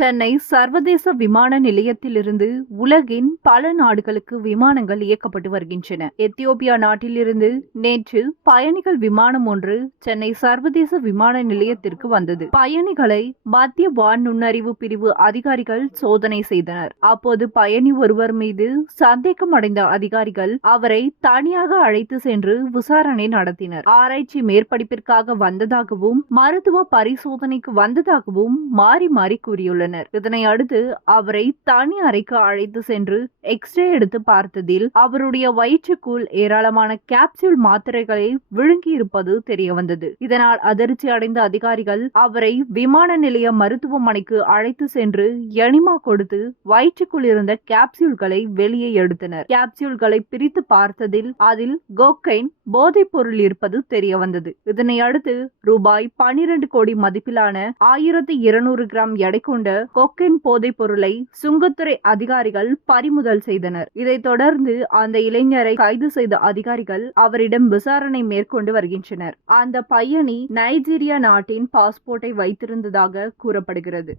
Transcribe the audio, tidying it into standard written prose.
சென்னை சர்வதேச விமான நிலையத்திலிருந்து உலகின் பல நாடுகளுக்கு விமானங்கள் இயக்கப்பட்டு வருகின்றன. எத்தியோப்பியா நாட்டிலிருந்து நேற்று பயணிகள் விமானம் ஒன்று சென்னை சர்வதேச விமான நிலையத்திற்கு வந்தது. பயணிகளை மத்திய வான் நுண்ணறிவு பிரிவு அதிகாரிகள் சோதனை செய்தனர். அப்போது பயணி ஒருவர் மீது சந்தேகம் அடைந்த அதிகாரிகள் அவரை தனியாக அழைத்து சென்று விசாரணை நடத்தினர். ஆராய்ச்சி மேற்படிப்பிற்காக வந்ததாகவும் மருத்துவ பரிசோதனைக்கு வந்ததாகவும் மாறி மாறி கூறியுள்ளனர். இதனை அடுத்து அவரை தனி அறைக்கு அழைத்து சென்று எக்ஸ்ரே எடுத்து பார்த்ததில் அவருடைய வயிற்றுக்குள் ஏராளமான கேப்சூல் மாத்திரைகளை விழுங்கி இருப்பது தெரியவந்தது. இதனால் அதிர்ச்சி அடைந்த அதிகாரிகள் அவரை விமான நிலைய மருத்துவமனைக்கு அழைத்து சென்று எனிமா கொடுத்து வயிற்றுக்குள் இருந்த கேப்சூல்களை வெளியே எடுத்தனர். கேப்சூல்களை பிரித்து பார்த்ததில் அதில் கோக்கைன் போதைப் பொருள் இருப்பது தெரியவந்தது. இதனை அடுத்து ரூபாய் 12 கோடி மதிப்பிலான 1200 கிராம் எடை கொண்ட கொக்கைன் போதைப் பொருளை சுங்கத்துறை அதிகாரிகள் பறிமுதல் செய்தனர். இதைத் தொடர்ந்து அந்த இளைஞரை கைது செய்த அதிகாரிகள் அவரிடம் விசாரணை மேற்கொண்டு வருகின்றனர். அந்த பயணி நைஜீரியா நாட்டின் பாஸ்போர்ட்டை வைத்திருந்ததாக கூறப்படுகிறது.